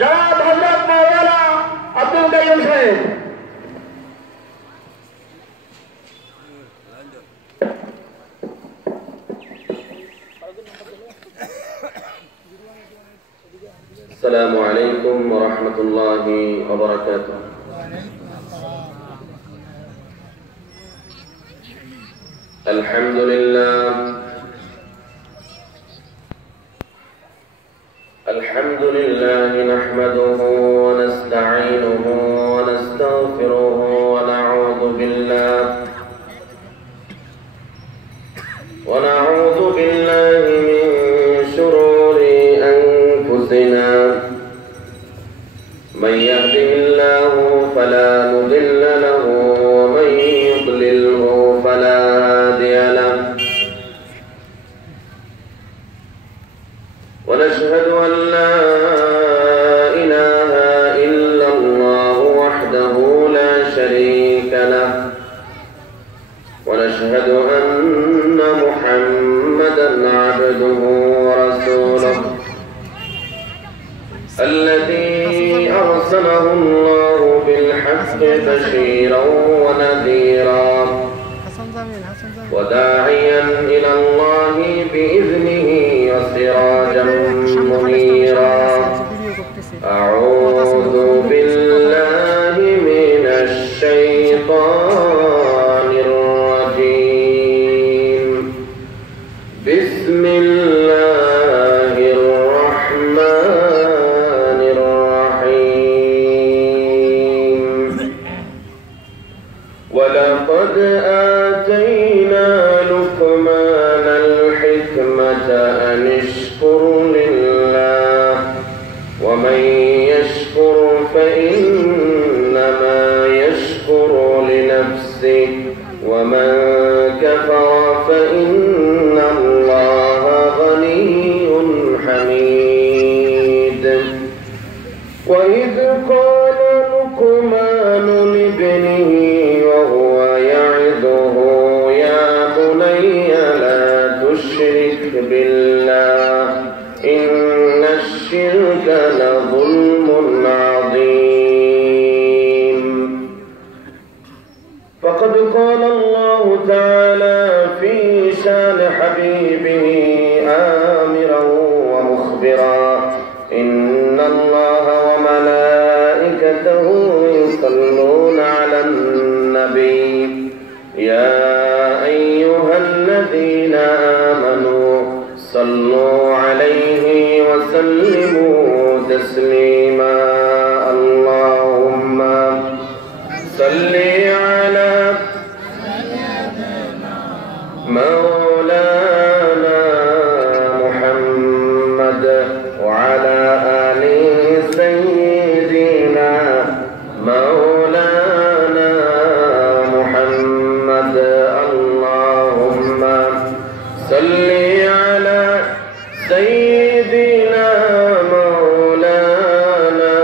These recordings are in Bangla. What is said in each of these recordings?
জনাব হযরত মাওলানা আব্দুল কাইয়ুম সাহেব। السلام عليكم ورحمة الله وبركاته. الحمد لله نحمده ونستعينه ونستغفره ونعوذ بالله من شرور أنفسنا، من يهده الله فلا مضل له ومن يضلله فلا هادي له، ونشهد أن لا إله إلا الله وحده لا شريك له، ونشهد أن محمدا عبده ورسوله الذي أرسله الله بالحق بشيرا ونذيرا وداعيا إلى الله بإذنه وسراجا منيرا. أعوذ بالله من الشيطان الرجيم. بسم الله الرحمن الرحيم. ولقد آتينا لقمان الحكمة أن اشكر لله، ومن يشكر فإنما يشكر لنفسه، ومن كفر فإن الله غني حميد. وإذ قال لقمان لابنه وهو يعظه يا بني لا تشرك بالله إن الشرك لظلم عظيم. فقد قال الله تعالى في شان حبيبه آمرا ومخبرا: إن الله وملائكته يصلون على النبي يا أيها الذين آمنوا صلوا عليه وسلموا تسليما. اللهم صل على مولانا محمد وعلى آل سيدنا مولانا محمد. اللهم صل على سيدنا مولانا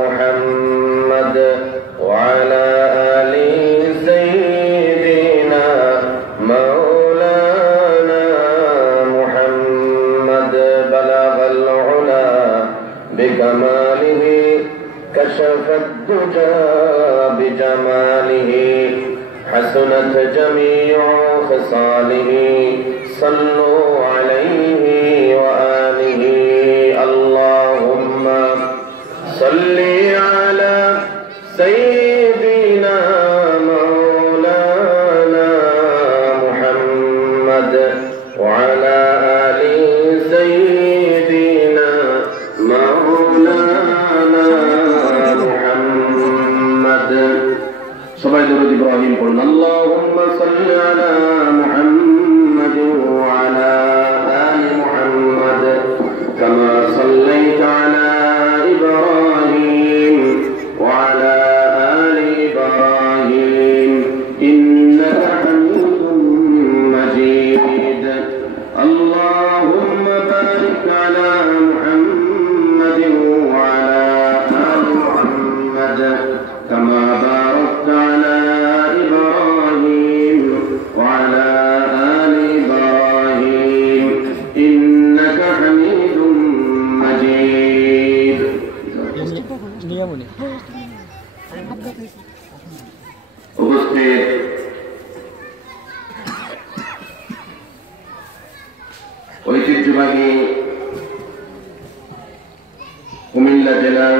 محمد وعلى آل سيدنا مولانا محمد. بلغ العلا بكماله كشف الدجى بجماله حسنت جميع خصاله صلوا عليه وآله. اللهم صل على سيدنا مولانا محمد وعلى آل سيدنا مولانا محمد. সবাই দরুদ ইব্রাহিম পড়ুন। আল্লাহুম্মা সাল্লি আলা মুহাম্মাদ ওয়া আলা আলি মুহাম্মাদ কামা সাল্লাইতা আলা ইব্রাহিম ওয়া আলা আলি ইব্রাহিম ইন্নাকা হামিদুম মাজিদ। আল্লাহুম্মা বারিক আলা মুহাম্মাদ ওয়া আলা আলি মুহাম্মাদ কামা বারাকতা على إبراهيم وعلى উপস্থিত ঐতিহ্যবাহী কুমিল্লা জেলার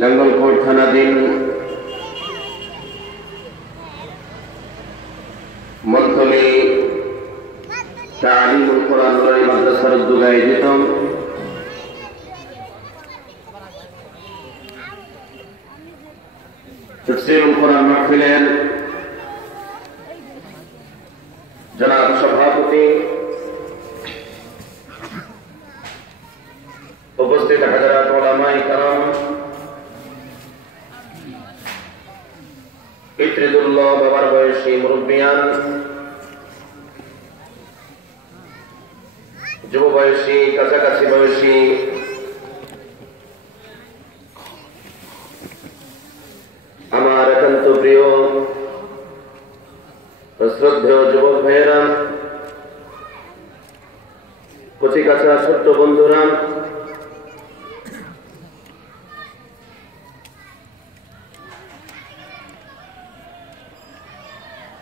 লাঙ্গলকোট থানাধীন মধ্যলি তালিমুল কোরআন নুরানি মাদ্রাসার উদ্যোগে আয়োজিত তাফসীরুল কোরআন মাহফিলের জনাব সভাপতি, উপস্থিত হাজারাত উলামায়ে কেরাম, পিতৃতুল্য বাবার বয়সী মুরব্বিয়ান, যুব বয়সী, কাছাকাছি বয়সী আমার একান্ত প্রিয় শ্রদ্ধেয় যুবক ভাইয়েরা, কচি কাছা ছোট্ট বন্ধুরা,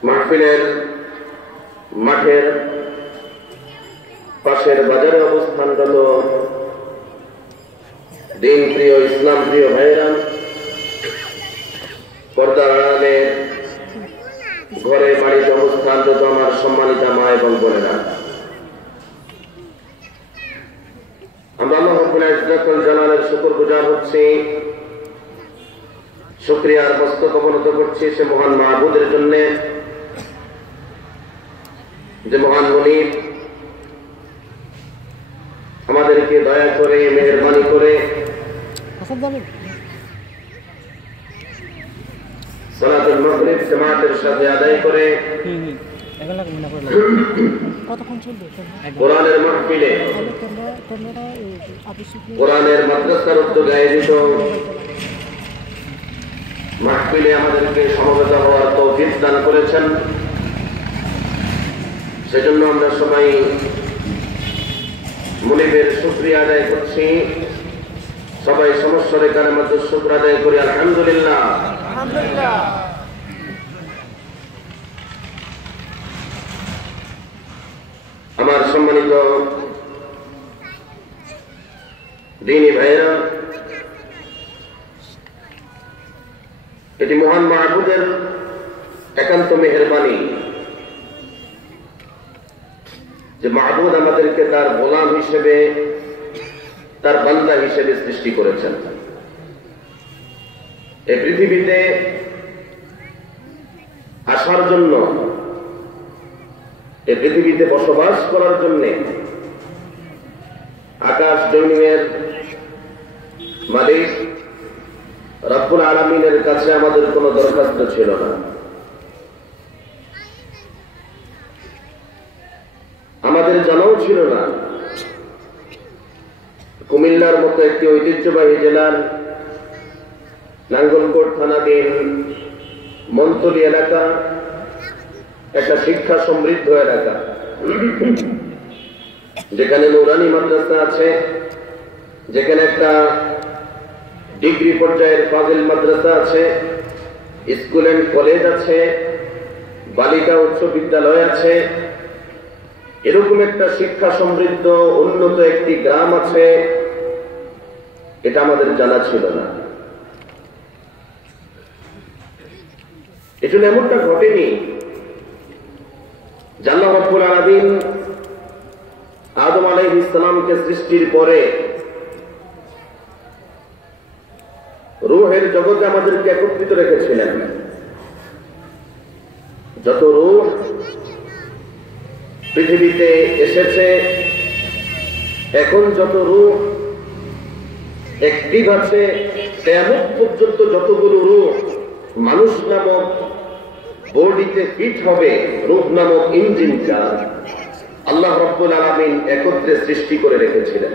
মাহফিলের মাঠের পাশের বাজারে অবস্থানরত দিন প্রিয়, ইসলাম প্রিয় ভাইয়েরা, পর্দার আড়ালে ঘরে বাড়িতে অবস্থানরত আমার সম্মানিত মা এবং বোনেরা, আমরা আল্লাহ রাব্বুল ইজ্জতুল জালালের শুকরগুজার হচ্ছি, শুকরিয়ার মস্তক অবনত করছি সে মহান মাবুদের জন্য, যে মহান মুনিব আমাদেরকে দয়া করে, মেহেরবানি করে সালাতুল মাগরিব জামাতের সাথে আদায় করে কোরআনের মাহফিলে, কোরআনের মাদ্রাসার উদ্যোগে আয়োজিত মাহফিলে আমাদেরকে সমবেত হওয়ার তৌফিক দান করেছেন। সেজন্য আমরা সবাই মুনিবের শুকরিয়া আদায় করছি, সবাই সমস্যার কারণে শুকর আদায় করি আলহামদুলিল্লাহ। আমার সম্মানিত দ্বীনী ভাইয়েরা, এটি মহান মাহবুদের একান্ত মেহেরবানি যে মাহবুদ আমাদেরকে তার গোলাম হিসেবে, তার বান্দা হিসেবে সৃষ্টি করেছেন। এই পৃথিবীতে আসার জন্য, এই পৃথিবীতে বসবাস করার জন্য আকাশ জমিনের মালিক রব্বুল আলামিনের কাছে আমাদের কোনো দরখাস্ত ছিল না। আমাদের জানাও ছিল না কুমিল্লার মতো একটি ঐতিহ্যবাহী জেলার নাঙ্গলকোট থানাধীন মন্তলি এলাকা একটা শিক্ষা সমৃদ্ধ এলাকা, যেখানে নুরানি মাদ্রাসা আছে, যেখানে একটা ডিগ্রি পর্যায়ের ফাজিল মাদ্রাসা আছে, স্কুল এন্ড কলেজ আছে, বালিকা উচ্চ বিদ্যালয় আছে, এরকম একটা শিক্ষা সমৃদ্ধ উন্নত একটি গ্রাম আছে, এটা আমাদের জানা ছিল না। এজন্য এমনটা ঘটেনি। আল্লাহ রাব্বুল আলামিন আদম আলাইহিস সালামকে সৃষ্টির পরে রূহের জগতে আমাদেরকে একত্রিত রেখেছিলেন। যত রূহ পৃথিবীতে এসেছে, এখন যত রূহ অ্যাক্টিভ আছে, তেমন পর্যন্ত যতগুলো রূহ মানুষ নামক বডিতে ফিট হবে, রূহ নামক ইঞ্জিনটা আল্লাহ রাব্বুল আলামিন একত্রে সৃষ্টি করে রেখেছিলেন।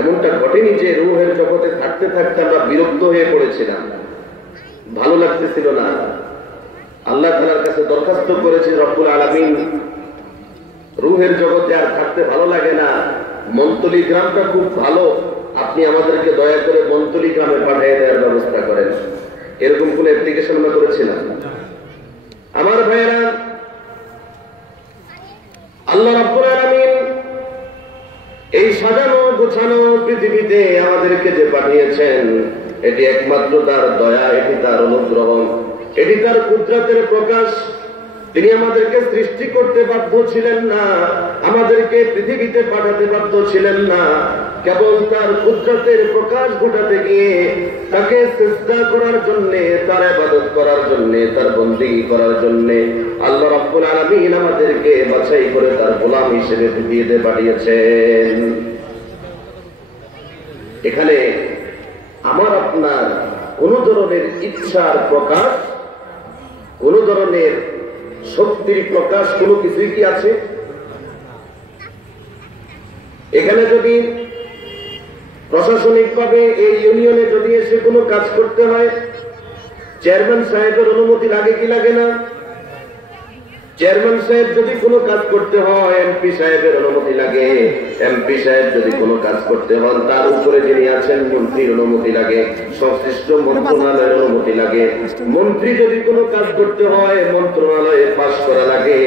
এমনটা ঘটেনি যে রূহের জগতে থাকতে থাকতে আমরা বিরক্ত হয়ে পড়েছিলাম, ভালো লাগতেছিল না। আল্লাহ তাআলার কাছে দরখাস্ত করেছে রব্বুল আলামিন রুহের জগতে আর থাকতে ভালো লাগে না, মন্তলি গ্রামটা খুব ভালো, আপনি আমাদেরকে দয়া করে মন্তলি গ্রামে পাঠিয়ে দেওয়ার ব্যবস্থা করেন। এরকম কোন অ্যাপ্লিকেশন আমরা করেছি না। আমার ভাইয়েরা, আল্লাহ রাব্বুল আলামিন এই সাজানো গোছানো পৃথিবীতে আমাদেরকে যে পাঠিয়েছেন, এটি একমাত্র তার দয়া, এটি তার অনুগ্রহ, এটি তার কুদরতের প্রকাশ। তিনি আমাদেরকে সৃষ্টি করতে বাধ্য ছিলেন না, আমাদেরকে পৃথিবীতে পাঠাতে বাধ্য ছিলেন না, কেবল তার কুদরতের প্রকাশ ঘটাতে গিয়ে তাকে সিজদা করার জন্য, তার ইবাদত করার জন্য, তার বন্দেগী করার জন্য আল্লাহ রাব্বুল আলামিন আমাদেরকে বাছাই করে তার গোলাম হিসেবে পৃথিবীতে পাঠিয়েছেন। এখানে আমার আপনার কোন ধরনের ইচ্ছার প্রকাশ, কোন ধরনের শক্তির প্রকাশ, কোনো কিছুই কি আছে? এখানে যদি প্রশাসনিকভাবে এই ইউনিয়নে যদি এসে কোনো কাজ করতে হয়, চেয়ারম্যান সাহেবের অনুমতি লাগে কি লাগে না? চেয়ারম্যান সাহেব যদি কোনো কাজ করতে হয়, এমপি সাহেবের অনুমতি লাগে। এমপি সাহেব যদি কোনো কাজ করতে হন, তার উপরে যিনি আছেন মন্ত্রীর অনুমতি লাগে, সংশ্লিষ্ট মন্ত্রণালয়ের অনুমতি লাগে। মন্ত্রী যদি কোনো কাজ করতে হয়, মন্ত্রণালয়ে পাস করা লাগে।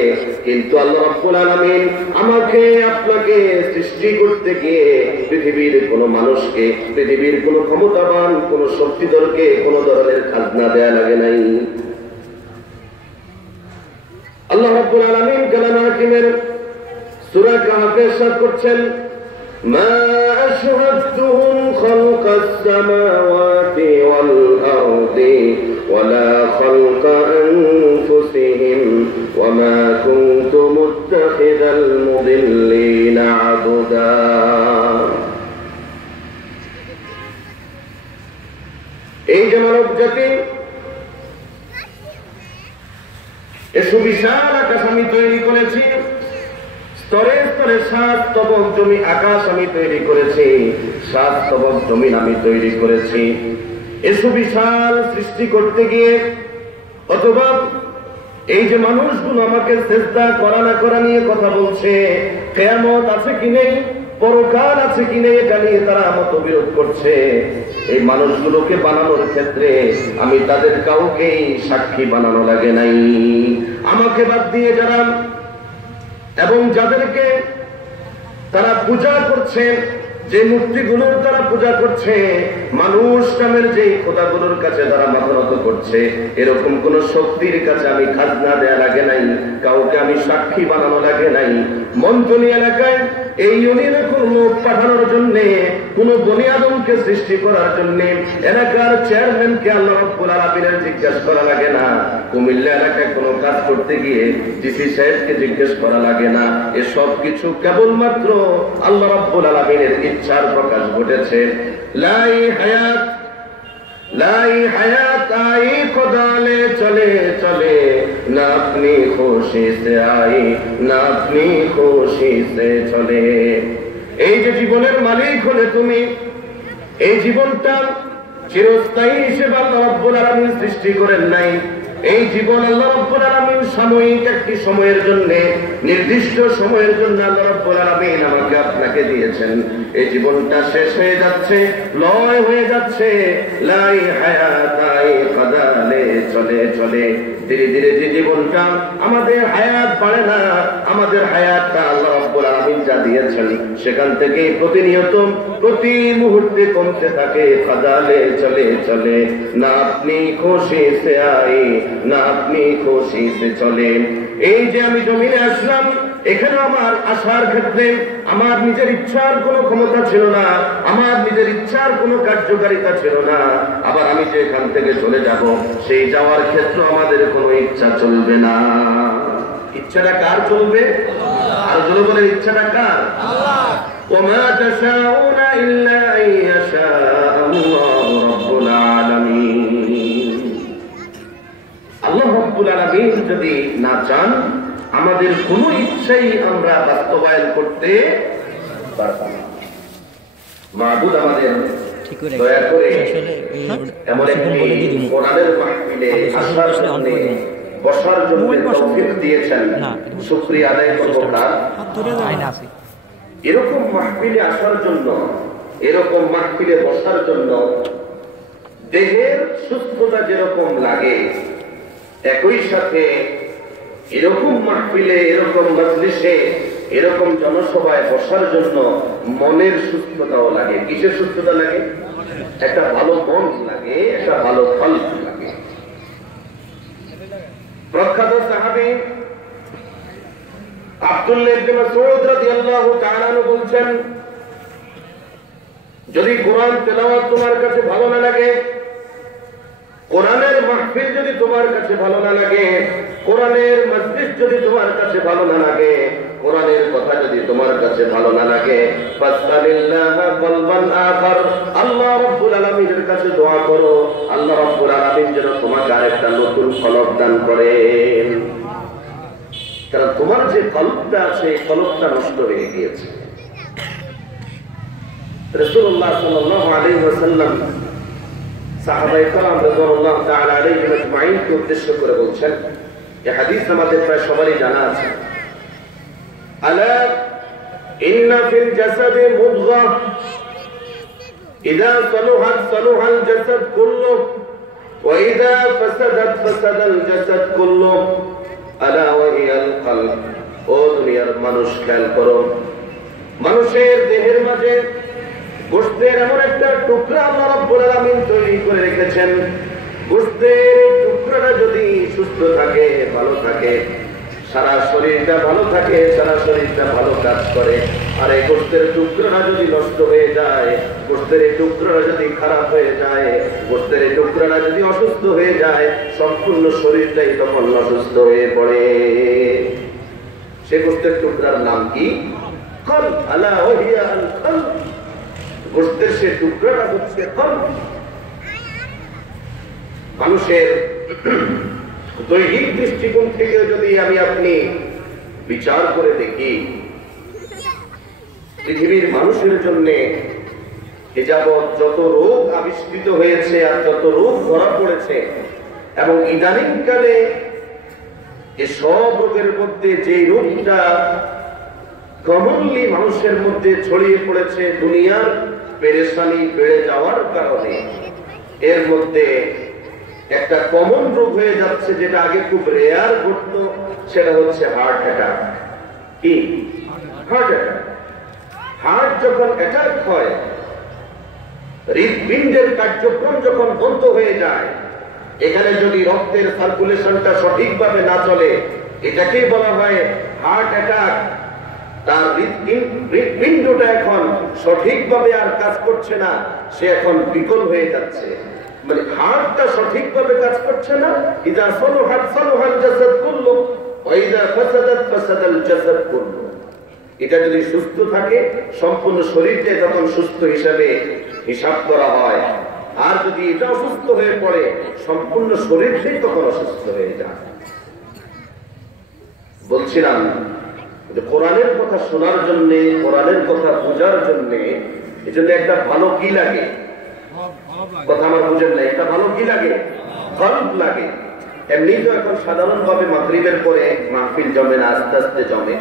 কিন্তু আল্লাহ রাব্বুল আলামিন আমাকে আপনাকে সৃষ্টি করতে গিয়ে পৃথিবীর কোন মানুষকে, পৃথিবীর কোন ক্ষমতাবান, কোন শক্তিধরকে কোনো ধরনের খাজনা দেয়া লাগে নাই। আল্লাহ রাব্বুল আলামিন কালাম হাকিমের সূরা কাহফে ইরশাদ করছেন, মা আশহাদতুহুম খালকাস সামাওয়াতি ওয়াল আরদি ওয়ালা খালকা আনফুসিহিম ওয়া মা কুনতু মুত্তাখিযাল মুদিল্লিনা আবুদা। এই যে মানব জাতি, সুবিশাল আকাশ আমি তৈরি করেছি, স্তরে স্তরে 7 তবক জমি আকাশ আমি তৈরি করেছি, 7 তবক জমিন আমি তৈরি করেছি। এ সুবিশাল সৃষ্টি করতে গিয়ে, অথবা এই যে মানুষগুলো আমাকে সিজদা করা না করা নিয়ে কথা বলছে, কিয়ামত আছে কি নেই, পরকাল আছে কি নেই, এটা নিয়ে তারা মতবিরোধ করছে। এই মানুষগুলোকে বানানোর ক্ষেত্রে আমি তাদের কাউকেই সাক্ষী বানানো লাগে নাই। আমাকে বাদ দিয়ে যারা এবং যাদেরকে তারা পূজা করছে, যে মূর্তিগুলোর তারা পূজা করছে, মানুষ নামের যে খোদাগুলোর কাছে তারা মাথা নত করছে, এরকম কোন শক্তির কাছে আমি খাজনা দেয়া লাগে নাই, কাউকে আমি সাক্ষী বানানো লাগে নাই। মন্থনী এলাকায় এই ইউনিয়নে কোন লোক পাঠানোর জন্য, কোন বনি আদমকে সৃষ্টি করার জন্য এলাকার চেয়ারম্যানকে আল্লাহ রাব্বুল আলামিনের জিজ্ঞাসা করা লাগে না। কুমিল্লা এলাকায় কোনো কাজ করতে গিয়ে ডিসি সাহেবকে জিজ্ঞেস করা লাগে না। এসব কিছু কেবলমাত্র আল্লাহ রাব্বুল আলামিনের ইচ্ছার প্রকাশ ঘটেছে। লাই হায়াত, লাই হায়াত আই খুদা লে চলে চলে, না আপনি খুশি সে আই, না আপনি খুশি সে চলে। এই যে জীবনের মালিক হলে তুমি, এই জীবনটা চিরস্থায়ী হিসেবে আল্লাহ রাব্বুল আলামিন সৃষ্টি করেন নাই। এই জীবন আল্লাহ রাব্বুল আলামিন সাময়িক একটি সময়ের জন্য, নির্দিষ্ট সময়ের জন্য আল্লাহ রাব্বুল আলামিন আমাকে আপনাকে দিয়েছেন। এই জীবনটা শেষ হয়ে যাচ্ছে, লয় হয়ে যাচ্ছে। লাই হায়াত আই কাদালে চলে চলে, ধীরে ধীরে যে জীবনটা আমাদের হায়াত বাড়ে না, আমাদের হায়াতটা আল্লাহ রাব্বুল আলামিন যা দিয়েছেন সেখান থেকে প্রতিনিয়ত প্রতি মুহূর্তে কমতে থাকে। কাদালে চলে চলে, না আপনি খুশি সে আই, না আপনি খুশি সে চলে। এই যে আমি জমিনে আসলাম, এখানে আমার আসার ক্ষেত্রে আমার নিজের ইচ্ছার কোনো ক্ষমতা ছিল না, আমার নিজের ইচ্ছার কোনো কার্যকারিতা ছিল না। আবার আমি যে এখান থেকে চলে যাব, সেই যাওয়ার ক্ষেত্রে আমাদের কোনো ইচ্ছা চলবে না। ইচ্ছাটা কার চলবে? আর জোরে বলে, ইচ্ছাটা কার? ওমা তাশাউনা ইল্লা আইয়াশা আল্লাহু রাব্বুল আলামিন। আল্লাহ রাব্বুল আলামিন যদি না চান, আমাদের কোন ইচ্ছাই আমরা বাস্তবায়ন করতে পারতাম না। মাবুদ আমাদের দয়া করে এমন একটি কোরআনের মাহফিলে আসার জন্য বসার জন্য তৌফিক দিয়েছেন, শুকরিয়া আদায় করব কার? এরকম মাহফিলে আসার জন্য, এরকম মাহফিলে বসার জন্য দেহের সুস্থতা যেরকম লাগে, একই সাথে এরকম মাহফিলে, এরকম মজলিসে, এরকম জনসভায় বসার জন্য মনের সুস্থতাও লাগে। কিসের সুস্থতা লাগে? একটা ভালো মন লাগে, একটা ভালো কলব লাগে। প্রখ্যাত সাহাবী আব্দুল্লাহ ইবনে মাসউদ রাদিয়াল্লাহু তাআলা আনহু বলছেন, যদি কোরআন তেলাওয়াত তোমার কাছে ভালো না লাগে, কোরআনের মাহফিল যদি তোমার কাছে ভালো না লাগে, কোরআনের মজলিস যদি তোমার কাছে ভালো না লাগে, কোরআনের কথা যদি তোমার কাছে ভালো না লাগে, ফাসআলিল্লাহ কলবান আখার, আল্লাহ রাব্বুল আলামিনের কাছে দোয়া করো, আল্লাহ রাব্বুল আলামিন যেন তোমাকে আরেকটা নতুন কলব দান করেন। কারণ তোমার যে কলবটা আছে, কলবটা নষ্ট হয়ে গিয়েছে। রাসূলুল্লাহ সাল্লাল্লাহু আলাইহি ওয়াসাল্লাম সাহাবায়ে কেরাম রাদিয়াল্লাহু তাআলা আলাইহিম আজমাইনকে উদ্দেশ্য করে বলছেন, এই হাদিস আমাদের প্রায় সবারই জানা আছে, আলা ইন্না ফিল জাসাদি মুদগা ইযা সালুহাত সালুহাল জাসাদ কুল্লুহু ওয়া ইযা ফাসাদাত ফাসাদাল জাসাদ কুল্লুহু আলা ওয়া হিয়াল কলব। ও দুনিয়ার মানুষ, খেয়াল করো, মানুষের দেহের মাঝে গোশতের এমন একটা টুকরা আল্লাহ রাব্বুল আলামিন তৈরি করে রেখেছেন। গোশতের টুকরাটা যদি সুস্থ থাকে, ভালো থাকে, সারা শরীরটা ভালো থাকে, সারা শরীরটা ভালো কাজ করে। আর এই গোশতের টুকরাটা যদি নষ্ট হয়ে যায়, গোশতের এই টুকরাটা যদি খারাপ হয়ে যায়, গোশতের এই টুকরাটা যদি অসুস্থ হয়ে যায়, সম্পূর্ণ শরীরটাই তখন অসুস্থ হয়ে পড়ে। সে গোশতের টুকরার নাম কি? কলব। আলা ওয়া আল কলব, গোশতের সে টুকরাটা হচ্ছে কলব। মানুষের দৈহিক দৃষ্টিকোণ থেকে যদি আমি আপনি বিচার করে দেখি, পৃথিবীর মানুষের জন্য এ যাবৎ যত রোগ আবিষ্কৃত হয়েছে আর যত রোগ ধরা পড়েছে, এবং ইদানিংকালে এসব রোগের মধ্যে যে রোগটা কমনলি মানুষের মধ্যে ছড়িয়ে পড়েছে দুনিয়ার পেরেশানি বেড়ে যাওয়ার কারণে, এর মধ্যে একটা কমন রোগ হয়ে যাচ্ছে, যেটা আগে খুব রেয়ার ঘটতো, সেটা হচ্ছে হার্ট অ্যাটাক। কি? Heart attack. হার্ট যখন অ্যাটাক হয়, হৃদপিণ্ডের কার্যক্রম যখন বন্ধ হয়ে যায়, এখানে যদি রক্তের সার্কুলেশনটা সঠিকভাবে না চলে, এটাকেই বলা হয় হার্ট অ্যাটাক। তার হৃদপিণ্ডটা এখন সঠিকভাবে আর কাজ করছে না, সে এখন বিকল হয়ে যাচ্ছে। মানে হার্টটা সঠিকভাবে কাজ করছে না। ইযা সালুহাত সালুহাল জাসাদ কুল্লুহু ওয়া ইযা ফাসাদাত ফাসাদাল জাসাদ কুল্লুহু। এটা যদি সুস্থ থাকে, সম্পূর্ণ শরীরটা তখন সুস্থ হিসাবে হিসাব করা হয়। আর যদি এটা অসুস্থ হয়ে পড়ে, সম্পূর্ণ শরীরটাই তখন অসুস্থ হয়ে যায়। বলছিলাম যে কোরআনের কথা শোনার জন্য, কোরআনের কথা বোঝার জন্য, এই জন্য একটা ভালো কি লাগে? কথা আমার বুঝেন না, একটা ভালো কি লাগে? কলব লাগে। এমনি তো এখন সাধারণভাবে মাগরিবের পরে মাহফিল জমে না, আস্তে আস্তে জমে।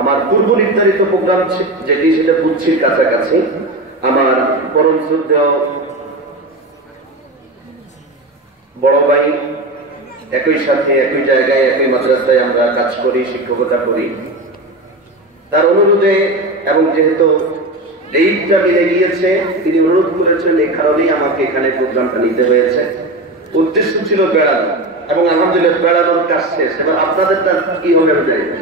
আমার পূর্ব নির্ধারিত প্রোগ্রাম যেটি, সেটা বুঝছির কাছাকাছি। আমার পরম শ্রদ্ধেয় বড় ভাই, একই সাথে একই জায়গায় একই মাদ্রাসায় আমরা কাজ করি, শিক্ষকতা করি, তার অনুরোধে এবং যেহেতু ডেটটা মিলে গিয়েছে, তিনি অনুরোধ করেছেন, এই কারণেই আমাকে এখানে প্রোগ্রামটা নিতে হয়েছে। উদ্দেশ্য ছিল বেড়ানো, এবং আলহামদুলিল্লাহ বেড়ানোর কাজ শেষ। এবার আপনাদেরটা কি হবে আমি জানি না।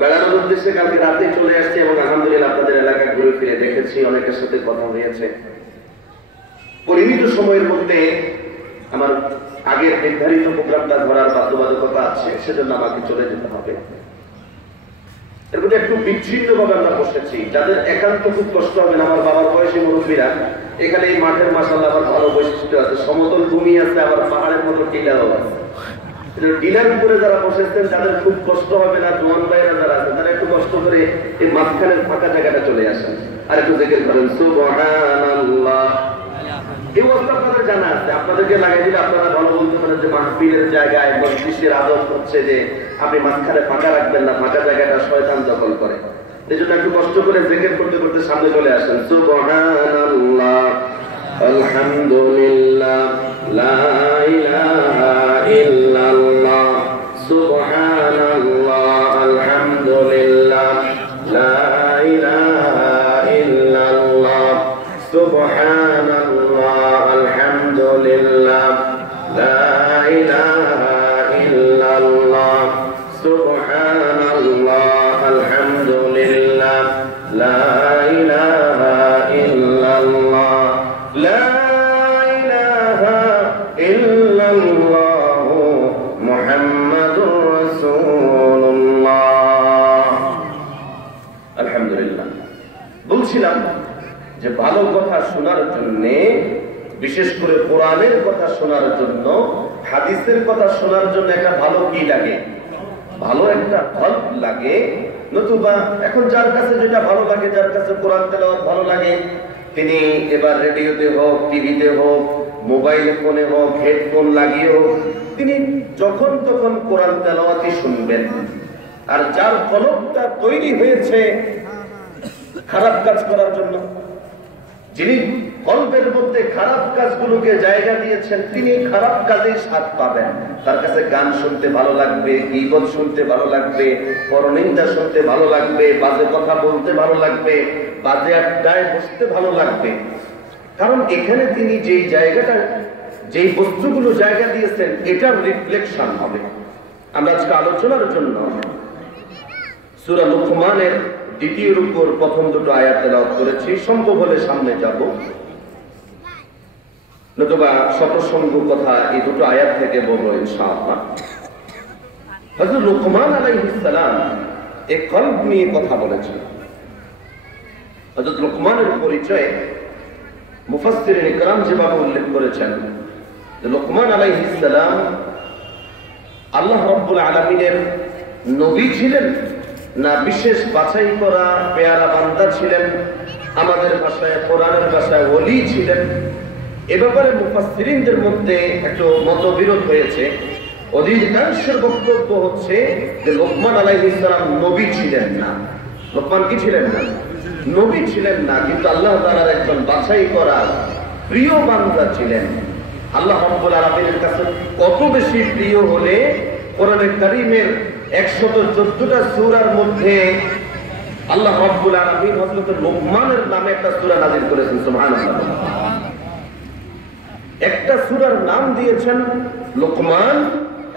বেড়ানোর উদ্দেশ্যে কালকে রাতে চলে আসছি, এবং আলহামদুলিল্লাহ আপনাদের এলাকা ঘুরে ফিরে দেখেছি, অনেকের সাথে কথা হয়েছে। পরিমিত সময়ের মধ্যে আমার আগের নির্ধারিত প্রোগ্রামটা ধরার বাধ্যবাধকতা আছে, সেজন্য আমাকে চলে যেতে হবে। এর মধ্যে একটু বিচ্ছিন্ন ভাবে আমরা বসেছি, যাদের একান্ত খুব কষ্ট হবে না। আমার বাবার বয়সী মুরব্বীরা এখানে এই মাঠের মাশাআল্লাহ আবার ভালো বৈশিষ্ট্য আছে, সমতল ভূমি আছে, আবার পাহাড়ের মতো টিলাও আছে। টিলার উপরে যারা বসেছেন, যাদের খুব কষ্ট হবে না, জোয়ান ভাইরা যারা আছে, তারা একটু কষ্ট করে এই মাঝখানের ফাঁকা জায়গাটা চলে আসেন, আর একটু জিকির করেন সুবহানাল্লাহ এই অবস্থা আপনাদের জানা আছে, আপনাদেরকে লাগাই দিলে আপনারা ভালো বলতে পারেন যে মাহফিলের জায়গায় মজলিসের আদব হচ্ছে যে আপনি মাঝখানে ফাঁকা রাখবেন না, ফাঁকা জায়গাটা শয়তান দখল করে। এই জন্য একটু কষ্ট করে জিকির করতে করতে সামনে চলে আসেন। সুবহানাল্লাহ, আলহামদুলিল্লাহ, লা ইলাহা ইল্লাল্লাহ, সুবহানাল্লাহ, আলহামদুলিল্লাহ, লা ইলাহা ইল্লাল্লাহ, সুবহানাল্লাহ, আলহামদুলিল্লাহ, লা ইলাহা ইল্লাল্লাহ, সুবহানাল্লাহ, আলহামদুলিল্লাহ, লা ইলাহা ইল্লাল্লাহ, লা ইলাহা ইল্লাল্লাহ, মুহাম্মাদুর রাসূলুল্লাহ। আলহামদুলিল্লাহ। বলছিলাম যে ভালো কথা শোনার জন্য, বিশেষ করে কোরআনের কথা শোনার জন্য, হাদিসের কথা শোনার জন্য একটা ভালো কি লাগে? ভালো একটা হল লাগে। নতুবা এখন যার কাছে যেটা ভালো লাগে, যার কাছে কোরআন তেলাওয়াত ভালো লাগে, তিনি এবার রেডিওতে হোক, টিভিতে হোক, মোবাইল ফোনে হোক, হেডফোন লাগিয়ে হোক, তিনি যখন তখন কোরআন তেলাওয়াতই শুনবেন। আর যার কলবটা তৈরি হয়েছে খারাপ কাজ করার জন্য, যিনি কলবের মধ্যে খারাপ কাজগুলোকে জায়গা দিয়েছেন, তিনি খারাপ কাজেই স্বাদ পাবেন। তার কাছে গান শুনতে ভালো লাগবে, গীবত শুনতে ভালো লাগবে, পরনিন্দা শুনতে ভালো লাগবে, বাজে কথা বলতে ভালো লাগবে, বাজে আড্ডায় বসতে ভালো লাগবে। কারণ এখানে তিনি যেই জায়গাটা, যেই বস্তুগুলো জায়গা দিয়েছেন, এটার রিফ্লেকশন হবে। আমরা আজকে আলোচনার জন্য সূরা লুকমানের দ্বিতীয় রূপর প্রথম দুটো আয়াত তেলাওয়াত করেছি। সম্ভব হলে সামনে যাব, নতুবা শতসঙ্গ কথা এই দুটো আয়াত থেকে বলবো ইনশাআল্লাহ। হযরত লুকমান আলাইহিস সালাম এই কলব নিয়ে কথা বলেছেন। হযরত লুকমানের পরিচয় মুফাসসিরিন ইকরাম যেভাবে উল্লেখ করেছেন যে লুকমান আলাইহিস সালাম আল্লাহ রাব্বুল আলামিনের নবী ছিলেন না বিশেষ বাছাই করা পেয়ারা বান্দা ছিলেন, আমাদের ভাষায় কোরআনের ভাষায় ওলি ছিলেন, এ ব্যাপারে মুফাসসিরিনদের মধ্যে একটু মতবিরোধ হয়েছে। অধিকাংশের বক্তব্য হচ্ছে যে লোকমান আলাইহিস সালাম নবী ছিলেন না। লোকমান কি ছিলেন না? নবী ছিলেন না, কিন্তু আল্লাহ তাআলার একজন বাছাই করা প্রিয় বান্দা ছিলেন। আল্লাহ রাব্বুল আলামিনের কাছে কত বেশি প্রিয় হলে কোরআনে কারীমের 114টা সূরার মধ্যে আল্লাহ রাব্বুল আলামিন হযরত লুকমানের নামে একটা সূরা নাযিল করেছেন। সুবহানাল্লাহ। একটা সূরার নাম দিয়েছেন লুকমান,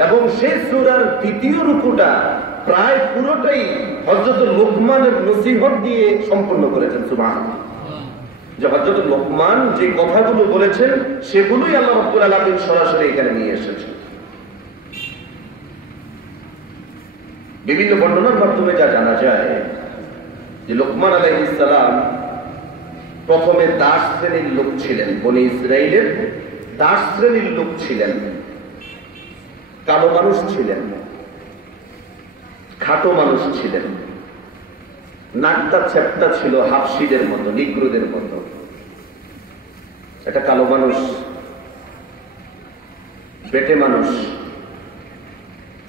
এবং সেই সূরার দ্বিতীয় রুকুটা প্রায় পুরোটাই হযরত লুকমানের নসিহত দিয়ে সম্পূর্ণ করেছেন। সুবহানাল্লাহ। যে হযরত লুকমান যে কথাগুলো বলেছেন সেগুলোই আল্লাহ রাব্বুল আলামিন সরাসরি এখানে নিয়ে এসেছেন। বিভিন্ন বর্ণনার মাধ্যমে যা জানা যায় যে লোকমান আলাইহিস সালাম প্রথমে দাস শ্রেণীর লোক ছিলেন, বনি ইসরাইলের দাস শ্রেণীর লোক ছিলেন, কালো মানুষ ছিলেন, খাটো মানুষ ছিলেন, নাকটা চ্যাপ্টা ছিল হাফসিদের মতো, নিগ্রোদের মতো। একটা কালো মানুষ, বেটে মানুষ,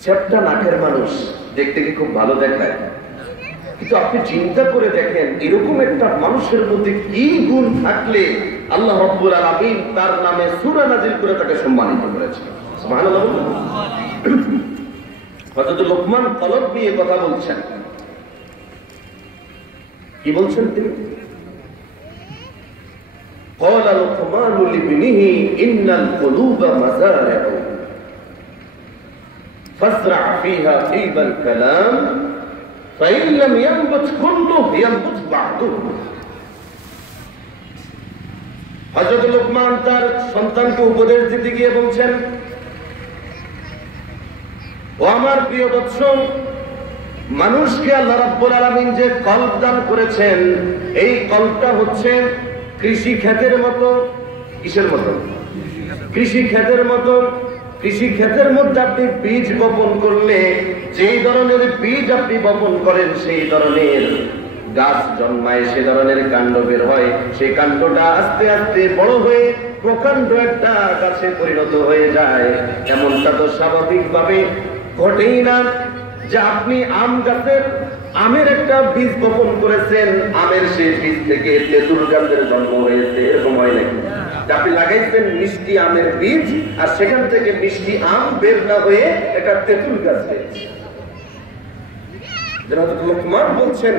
চ্যাপ্টা নাকের মানুষ, দেখতে কি খুব ভালো দেখায়? কিন্তু আপনি চিন্তা করে দেখেন এরকম একটা মানুষের মধ্যে কি গুণ থাকলে আল্লাহ রাব্বুল আলামিন তার নামে সূরা নাযিল করে তাকে সম্মানিত করেছেন। সুবহানাল্লাহ। হযরত লুকমান কলব নিয়ে কথা বলছেন। কি বলছেন তিনি? ক্বালা লুকমানু লিবনিহি ইন্নাল কুলুবা মাযারি'ু فازرع فيها طيب الكلام فإن لم ينبت كله ينبت بعضه। হযরত লুকমান তার সন্তানকে উপদেশ দিতে গিয়ে বলছেন, ও আমার প্রিয় বৎস, মানুষকে আল্লাহ রাব্বুল আলামিন যে কলব দান করেছেন, এই কলবটা হচ্ছে কৃষি ক্ষেতের মতো। কিসের মতো? কৃষি ক্ষেতের মতো। কৃষি ক্ষেতের মধ্যে আপনি বীজ বপন করলে যেই ধরনের বীজ আপনি বপন করেন সেই ধরনের গাছ জন্মায়, সে ধরনের কাণ্ড বের হয়। সেই কাণ্ডটা আস্তে আস্তে বড় হয়ে প্রকাণ্ড একটা গাছে পরিণত হয়ে যায়, এমনটা তো স্বাভাবিকভাবে ঘটেই না যে আপনি আম গাছের আমের একটা বীজ বপন করেছেন, আমের সেই বীজ থেকে তেঁতুল গাছের জন্ম হয়েছে, এরকম হয় নাকি? আপনি লাগাইছেন মিষ্টি আমের বীজ আর সেখান থেকে মিষ্টি আম বের না হয়ে একটা তেঁতুল গাছ হয়েছে। লোকমান বলছেন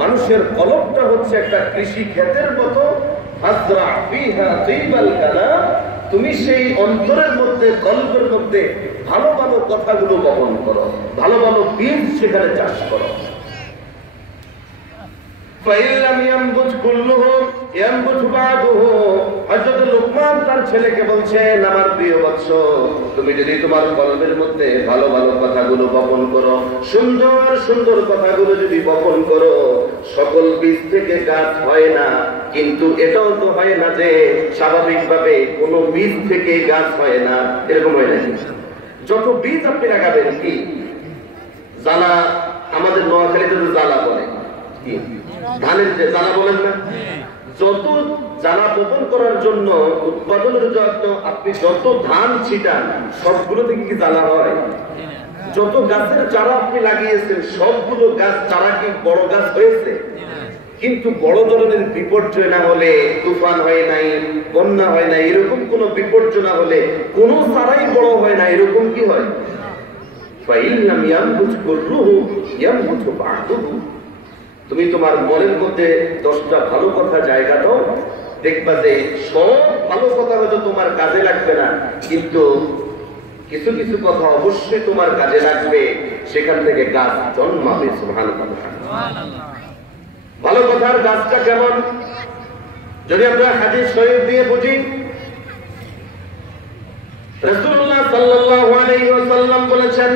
মানুষের কলবটা হচ্ছে একটা কৃষি ক্ষেতের মতো, তুমি সেই অন্তরের মধ্যে কলবের মধ্যে ভালো ভালো কথাগুলো বপন করো, ভালো ভালো বীজ সেখানে চাষ করো। লোকমান তার ছেলেকে বলছেন, আমার প্রিয় বৎস, তুমি যদি তোমার কলবের মধ্যে ভালো ভালো কথাগুলো বপন করো, সুন্দর সুন্দর কথাগুলো যদি বপন করো, সকল বীজ থেকে গাছ হয় না, কিন্তু এটাও তো হয় না যে স্বাভাবিকভাবে কোনো বীজ থেকে গাছ হয় না, এরকম হয় না। যত বীজ আপনি লাগাবেন, কি জ্বালা, আমাদের নোয়াখালীতে তো জ্বালা বলে, কি ধানের যে জ্বালা বলেন না, যত জ্বালা বপন করার জন্য উৎপাদনের জন্য আপনি যত ধান ছিটান সবগুলো থেকে কি জ্বালা হয়? যত গাছের চারা আপনি লাগিয়েছেন সবগুলো গাছ চারা কি বড় গাছ হয়েছে? কিন্তু বড় ধরনের বিপর্যয় না হলে, তুফান হয় নাই, বন্যা হয় না, এরকম কোন বিপর্যয় না হলে কোনো চারাই বড় হয় না, এরকম কি হয়? তুমি তোমার মনের মধ্যে 10টা ভালো কথা জায়গা দাও, দেখবা যে সব ভালো কথা হয়তো তোমার কাজে লাগবে না, কিন্তু কিছু কিছু কথা অবশ্যই তোমার কাজে লাগবে, সেখান থেকে গাছ জন্মাবে। সুবহানাল্লাহ। ভালো কথার গাছটা কেমন যদি আমরা হাদিস শরীফ দিয়ে বুঝি, রাসূলুল্লাহ সাল্লাল্লাহু আলাইহি ওয়াসাল্লাম বলেছেন,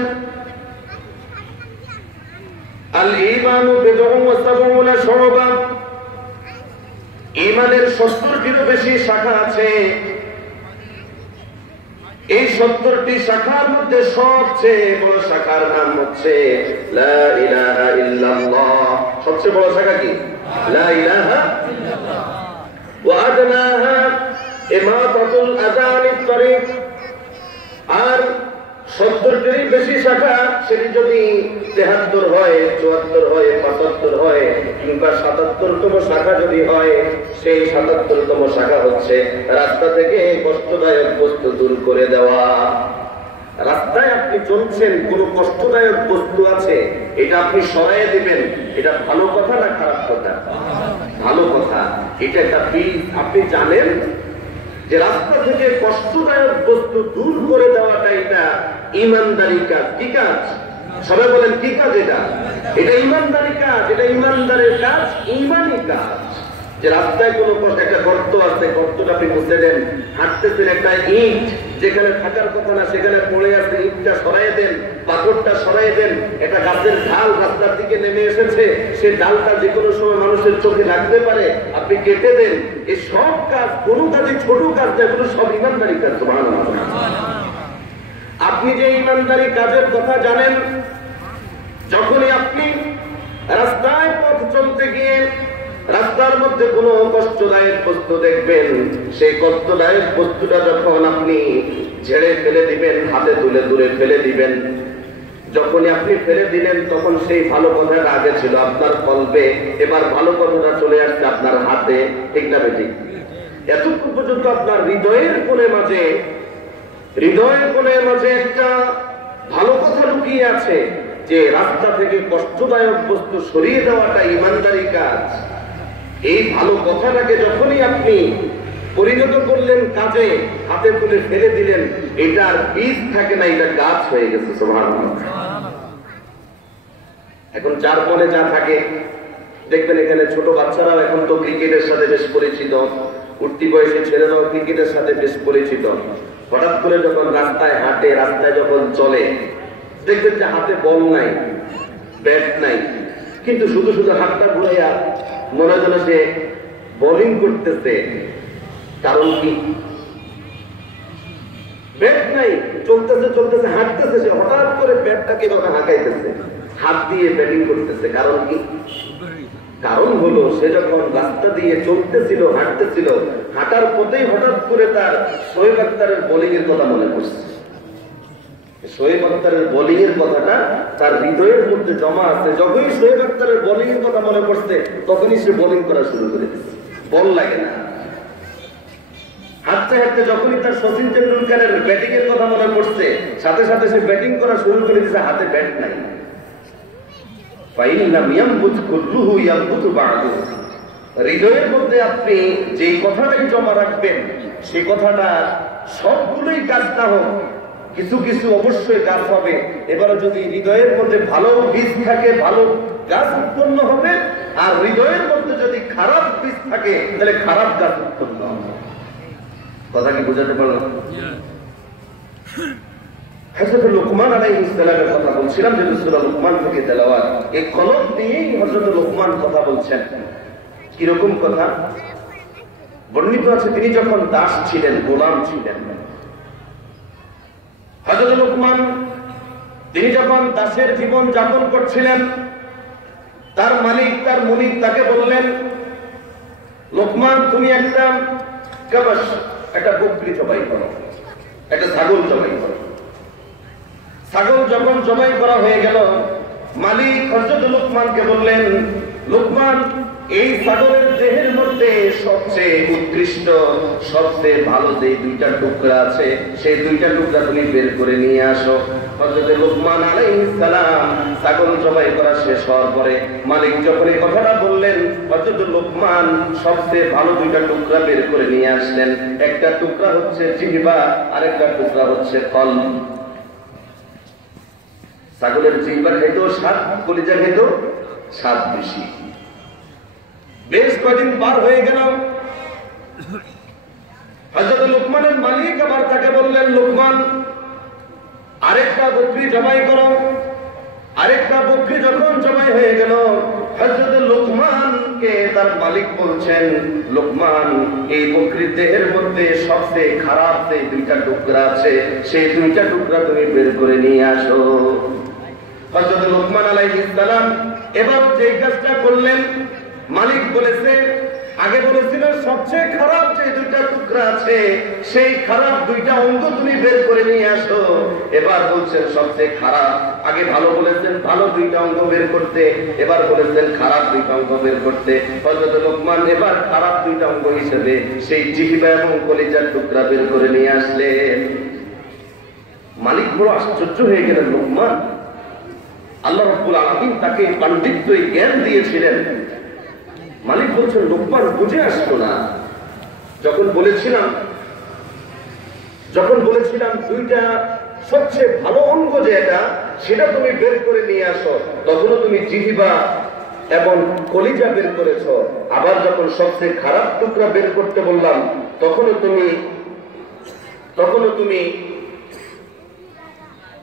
আল ঈমানু বিদউন ওয়া সাবউনা শুবা, ঈমানের 70টিরও বেশি শাখা আছে। এই 70টি শাখার মধ্যে সবচেয়ে বড় শাখার নাম হচ্ছে লা ইলাহা ইল্লাল্লাহ। সবচেয়ে বড় শাখা কি? লা ইলাহা ইল্লাল্লাহ। ওয়া আদনাহা ইমাতাতুল আযা আনিত তারিক। আর 70টির বেশি শাখা, সেটি যদি 73 হয়, 74 হয়, 75 হয় কিংবা 77তম শাখা যদি হয়, সেই 77তম শাখা হচ্ছে রাস্তা থেকে কষ্টদায়ক বস্তু দূর করে দেওয়া। রাস্তায় আপনি চলছেন, কোন কষ্টদায়ক বস্তু আছে, এটা আপনি সরাইয়ে দিবেন, এটা ভালো কথা না খারাপ কথা? ভালো কথা। এটা একটা বীজ। আপনি জানেন যে রাস্তা থেকে কষ্টদায়ক বস্তু দূর করে দেওয়াটা এটা ঈমানদারি কাজ। কি কাজ? সবাই বলেন কি কাজ? এটা এটা ঈমানদারি কাজ, এটা ঈমানদারের কাজ, ঈমানি কাজ। যে রাস্তায় কোনো একটা গর্ত আছে, গর্তটা আপনি মুছে দেন, হাঁটতেছেন একটা ইট যেখানে থাকার কথা না সেখানে পড়ে আছে, ইটটা সরাই দেন, পাথরটা সরাই দেন। একটা গাছের ঢাল রাস্তার দিকে নেমে এসেছে, সেই ডালটা যে কোনো সময় মানুষের চোখে লাগতে পারে, আপনি কেটে দেন। এই সব কাজ, কোনো কাজে ছোট কাজ না, এগুলো সব ঈমানদারি কাজ। সুবহানাল্লাহ। আপনি যে ঈমানদারি কাজের কথা জানেন, যখনই আপনি রাস্তায় পথ চলতে গিয়ে রাস্তার মধ্যে কোনো কষ্টদায়ক বস্তু দেখবেন, সেই কষ্টদায়ক বস্তুটা যখন আপনি ঝেড়ে ফেলে দিবেন, হাতে তুলে দূরে ফেলে দিবেন, যখনই আপনি ফেলে দিলেন তখন সেই ভালো কথাটা আগে ছিল আপনার কলবে, এবার ভালো কথাটা চলে আসছে আপনার হাতে। ঠিক না বেটি? এতটুকু পর্যন্ত আপনার হৃদয়ের কোণের মাঝে একটা ভালো কথা লুকিয়ে আছে, যে রাস্তা থেকে কষ্টদায়ক বস্তু সরিয়ে দেওয়াটা ঈমানদারি কাজ। এই ভালো কথাটাকে যখনই আপনি পরিণত করলেন কাজে, হাতে তুলে ফেলে দিলেন, এটার বীজ থাকে না, এটা গাছ হয়ে গেছে। সুবহানাল্লাহ। এখন যার মনে যা থাকে, দেখবেন এখানে ছোট বাচ্চারাও এখন তো ক্রিকেটের সাথে বেশ পরিচিত, উঠতি বয়সী ছেলেরাও ক্রিকেটের সাথে বেশ পরিচিত। হঠাৎ করে যখন রাস্তায় হাঁটে, রাস্তায় যখন চলে, দেখবেন যে হাতে বল নাই, ব্যাট নাই, কিন্তু শুধু শুধু হাতটা ঘুরাইয়া মনে হয় যেন সে বোলিং করতেছে। কারণ কি? ব্যাট নাই, চলতেছে চলতেছে হাঁটতেছে, সে হঠাৎ করে ব্যাটটাকে এভাবে হাঁকাইতেছে। হাত দিয়ে ব্যাটিং করতেছে। কারণ কি? কারণ হলো সে যখন রাস্তা দিয়ে চলতেছিল, হাঁটতেছিল, হাঁটার পথেই হঠাৎ করে তার শোয়েব আখতারের বোলিং এর কথা মনে পড়ছে। শোয়েব আখতারের বোলিং এর কথাটা তার হৃদয়ের মধ্যে জমা আছে। যখনই শোয়েব আখতারের বোলিং এর কথা মনে পড়ছে, তখনই সে বোলিং করা শুরু করে দিচ্ছে। বল লাগে না। হাঁটতে হাঁটতে যখনই তার সচিন তেন্ডুলকারের ব্যাটিং এর কথা মনে পড়ছে, সাথে সাথে সে ব্যাটিং করা শুরু করে দিচ্ছে। হাতে ব্যাট নাই। হৃদয়ের মধ্যে আপনি যে কথাটাই জমা রাখবেন, সেই কথাটা সবগুলোই কাজ না হোক, কিছু কিছু অবশ্যই গাছ হবে। এবারে যদি হৃদয়ের মধ্যে ভালো বীজ থাকে, ভালো গাছ উৎপন্ন হবে। আর হৃদয়ের মধ্যে যদি খারাপ বীজ থাকে, তাহলে খারাপ গাছ উৎপন্ন হবে। কথা কি বোঝাতে পারলাম? হযরত লোকমান আলাইহিস সালামের কথা বলছিলাম, যেহেতু সূরা লোকমান থেকে তেলাওয়াত। এই কলম দিয়েই হযরত লোকমান কথা বলছেন। কিরকম কথা বর্ণিত আছে? তিনি যখন দাস ছিলেন, গোলাম ছিলেন, হযরত লোকমান তিনি যখন দাসের জীবন যাপন করছিলেন, তার মালিক, তার মুনিব তাকে বললেন, লোকমান তুমি একটা কাবাস, একটা বকরি জবাই করো, একটা ছাগল জবাই করো। ছাগল যখন জবাই করা হয়ে গেল, মালিক হযরত লোকমানকে বললেন, লোকমান এই ছাগলের দেহের মধ্যে সবচেয়ে উৎকৃষ্ট, সবচেয়ে ভালো যে দুইটা টুকরা আছে, সেই দুইটা টুকরা তুমি বের করে নিয়ে আসো। হযরত লোকমান আলাইহিস সালাম ছাগল জবাই করা শেষ হওয়ার পরে মালিক যখন এই কথাটা বললেন, হযরত লোকমান সবচেয়ে ভালো দুইটা টুকরা বের করে নিয়ে আসলেন। একটা টুকরা হচ্ছে জিহ্বা, আরেকটা টুকরা হচ্ছে কলব। ছাগলের জিহ্বা খেতেও স্বাদ, কলিজা খেতেও স্বাদ বেশি। বেশ কদিন পার হয়ে গেল, হযরত লোকমানের মালিক আবার তাকে বললেন, লোকমান আরেকটা বকরি জবাই করো। আরেকটা বকরি যখন জবাই হয়ে গেল, হযরত লোকমানকে তার মালিক বলছেন, লোকমান এই বকরির দেহের মধ্যে সবচেয়ে খারাপ যে দুইটা টুকরা আছে, সেই দুইটা টুকরা তুমি বের করে নিয়ে আসো। হযরত লোকমান আলাইহিস সালাম এবার যে কাজটা করলেন, মালিক বলেছে, আগে বলেছিল সবচেয়ে খারাপ যে দুইটা টুকরা আছে, সেই খারাপ দুইটা অঙ্গ তুমি বের করে নিয়ে আসো। এবার বলছেন সবচেয়ে খারাপ। আগে ভালো বলেছেন ভালো দুইটা অঙ্গ বের করতে, এবার বলেছেন খারাপ দুইটা অঙ্গ বের করতে। হযরত লোকমান এবার খারাপ দুইটা অঙ্গ হিসেবে সেই জিহ্বা এবং কলিজার টুকরা বের করে নিয়ে আসলেন। মালিক বড় আশ্চর্য হয়ে গেলেন। লোকমান, আল্লাহ রাব্বুল আলামিন তাকে পাণ্ডিত্য জ্ঞান দিয়েছিলেন। মালিক বলছেন, লোকমান বুঝে আসতো না। যখন বলেছিলাম দুইটা সবচেয়ে ভালো অঙ্গ যেটা, সেটা তুমি বের করে নিয়ে আসো, তখনও তুমি জিহ্বা এবং কলিজা বের করেছো। আবার যখন সবচেয়ে খারাপ টুকরা বের করতে বললাম, তখনও তুমি